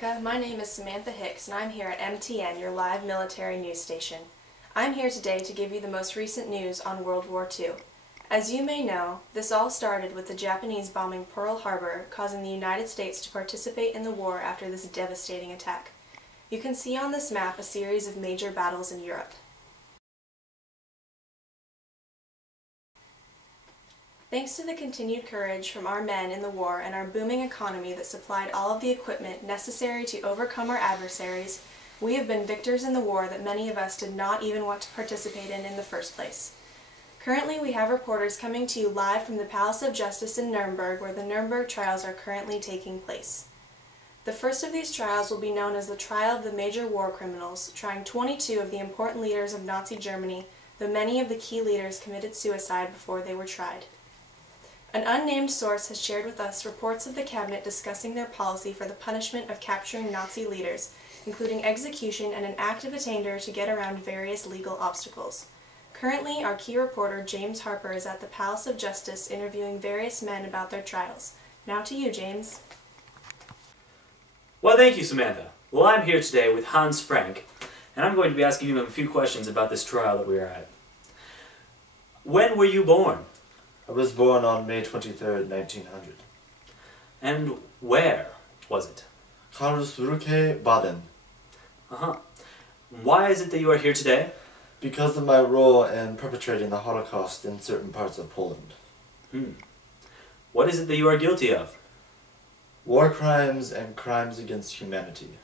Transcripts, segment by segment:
America, my name is Samantha Hicks and I'm here at MTN, your live military news station. I'm here today to give you the most recent news on World War II. As you may know, this all started with the Japanese bombing Pearl Harbor, causing the United States to participate in the war after this devastating attack. You can see on this map a series of major battles in Europe. Thanks to the continued courage from our men in the war and our booming economy that supplied all of the equipment necessary to overcome our adversaries, we have been victors in the war that many of us did not even want to participate in the first place. Currently, we have reporters coming to you live from the Palace of Justice in Nuremberg, where the Nuremberg trials are currently taking place. The first of these trials will be known as the Trial of the Major War Criminals, trying 22 of the important leaders of Nazi Germany, though many of the key leaders committed suicide before they were tried. An unnamed source has shared with us reports of the cabinet discussing their policy for the punishment of capturing Nazi leaders, including execution and an active attainder to get around various legal obstacles. Currently, our key reporter James Harper is at the Palace of Justice interviewing various men about their trials. Now to you, James. Well, thank you, Samantha. Well, I'm here today with Hans Frank, and I'm going to be asking him a few questions about this trial that we are at. When were you born? I was born on May 23rd, 1900. And where was it? Karlsruhe, Baden. Why is it that you are here today? Because of my role in perpetrating the Holocaust in certain parts of Poland. What is it that you are guilty of? War crimes and crimes against humanity.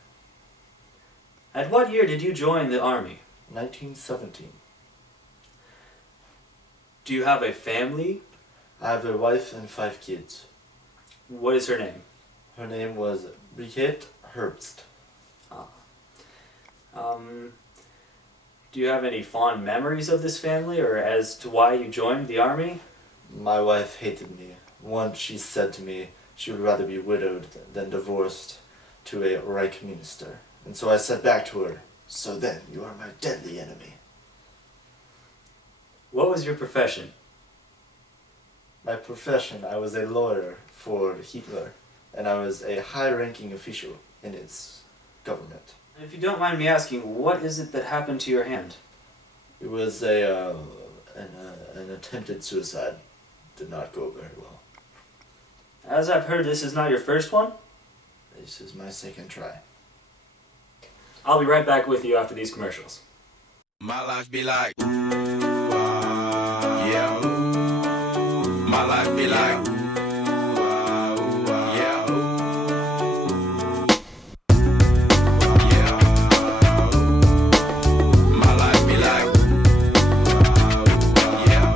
At what year did you join the army? 1917. Do you have a family? I have a wife and 5 kids. What is her name? Her name was Brigitte Herbst. Do you have any fond memories of this family, or as to why you joined the army? My wife hated me. Once she said to me she would rather be widowed than divorced to a Reich minister. And so I said back to her, "So then you are my deadly enemy." What was your profession? My profession, I was a lawyer for Hitler, and I was a high-ranking official in his government. If you don't mind me asking, what is it that happened to your hand? It was an attempted suicide. Did not go very well. As I've heard, this is not your first one? This is my second try. I'll be right back with you after these commercials. My life be like, yeah. My life be like, yeah. Yeah. My life be like, yeah.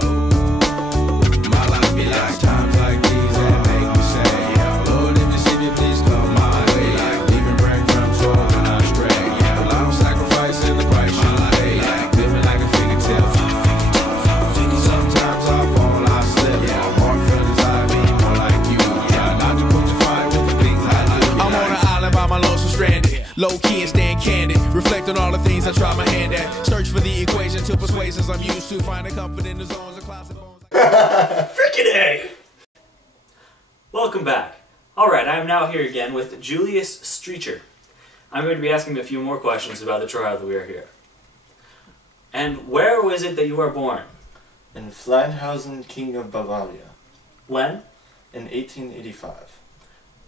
My life be like times like these that make me say, yeah. Lord, if you see me, please come my way. Like leaving breadcrumbs for when I stray. Yeah, well, I'm sacrificing the price you pay. Like living like a figure tale. Sometimes I fall, I slip. Yeah, I'm more feelings, I be more like you. Yeah, not to put you fire with the things I do. I'm on an island by my lonesome stranded. Low key and staying candid. Reflect on all the things I try my hand at. Search for the equation to persuasions I'm used to. Finding comfort in the zones of closet bones. Frickin' A! Welcome back. Alright, I am now here again with Julius Streecher. I'm going to be asking a few more questions about the trial that we are here. And where was it that you were born? In Fleinhausen, King of Bavaria. When? In 1885.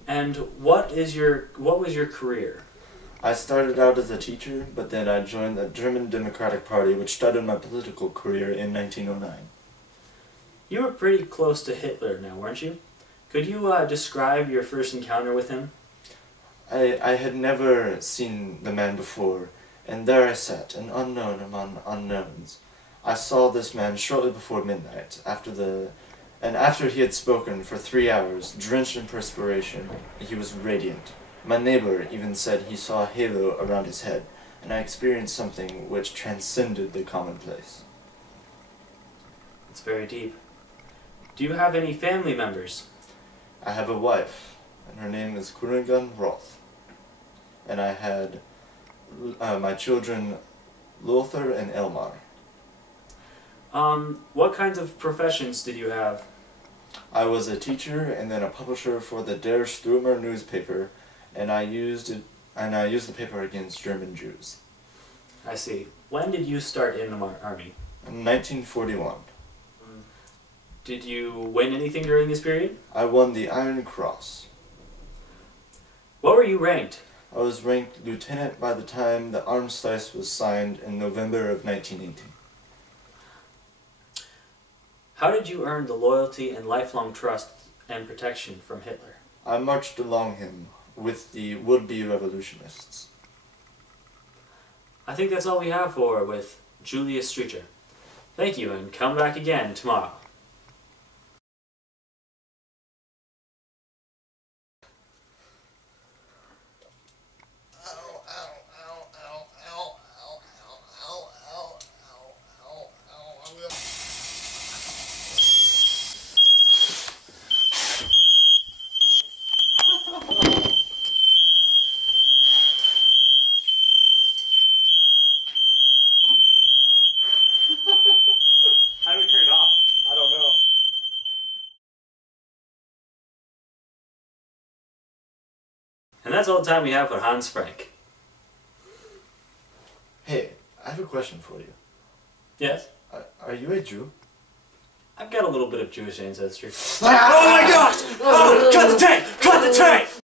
And what was your career? I started out as a teacher, but then I joined the German Democratic Party, which started my political career in 1909. You were pretty close to Hitler now, weren't you? Could you describe your first encounter with him? I had never seen the man before, and there I sat, an unknown among unknowns. I saw this man shortly before midnight, after he had spoken for 3 hours, drenched in perspiration. He was radiant. My neighbor even said he saw a halo around his head, and I experienced something which transcended the commonplace. It's very deep. Do you have any family members? I have a wife, and her name is Kuringan Roth. And I had my children Lothar and Elmar. What kinds of professions did you have? I was a teacher and then a publisher for the Der Strömer newspaper, and I used and I used the paper against German Jews. I see. When did you start in the army? In 1941. Did you win anything during this period? I won the Iron Cross. What were you ranked? I was ranked lieutenant by the time the armistice was signed in November of 1918. How did you earn the loyalty and lifelong trust and protection from Hitler? I marched along him with the would-be revolutionists. I think that's all we have with Julius Streicher. Thank you, and come back again tomorrow. How do we turn it off? I don't know. And that's all the time we have for Hans Frank. Hey, I have a question for you. Yes? Are you a Jew? I've got a little bit of Jewish ancestry. Oh my gosh! Oh, cut the tape! Cut the tape!